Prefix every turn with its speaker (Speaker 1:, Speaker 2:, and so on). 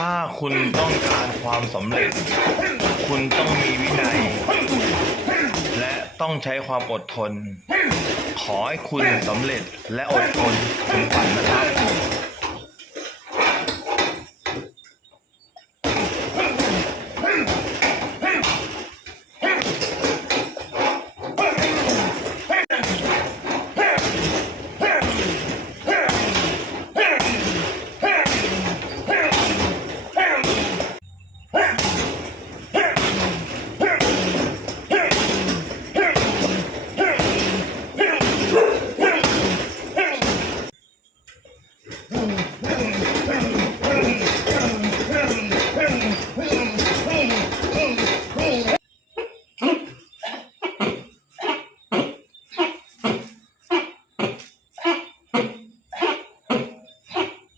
Speaker 1: ถ้าคุณต้องการความสำเร็จ คุณต้องมีวินัย และต้องใช้ความอดทน ขอให้คุณสำเร็จและอดทนถึงฝันนะครับ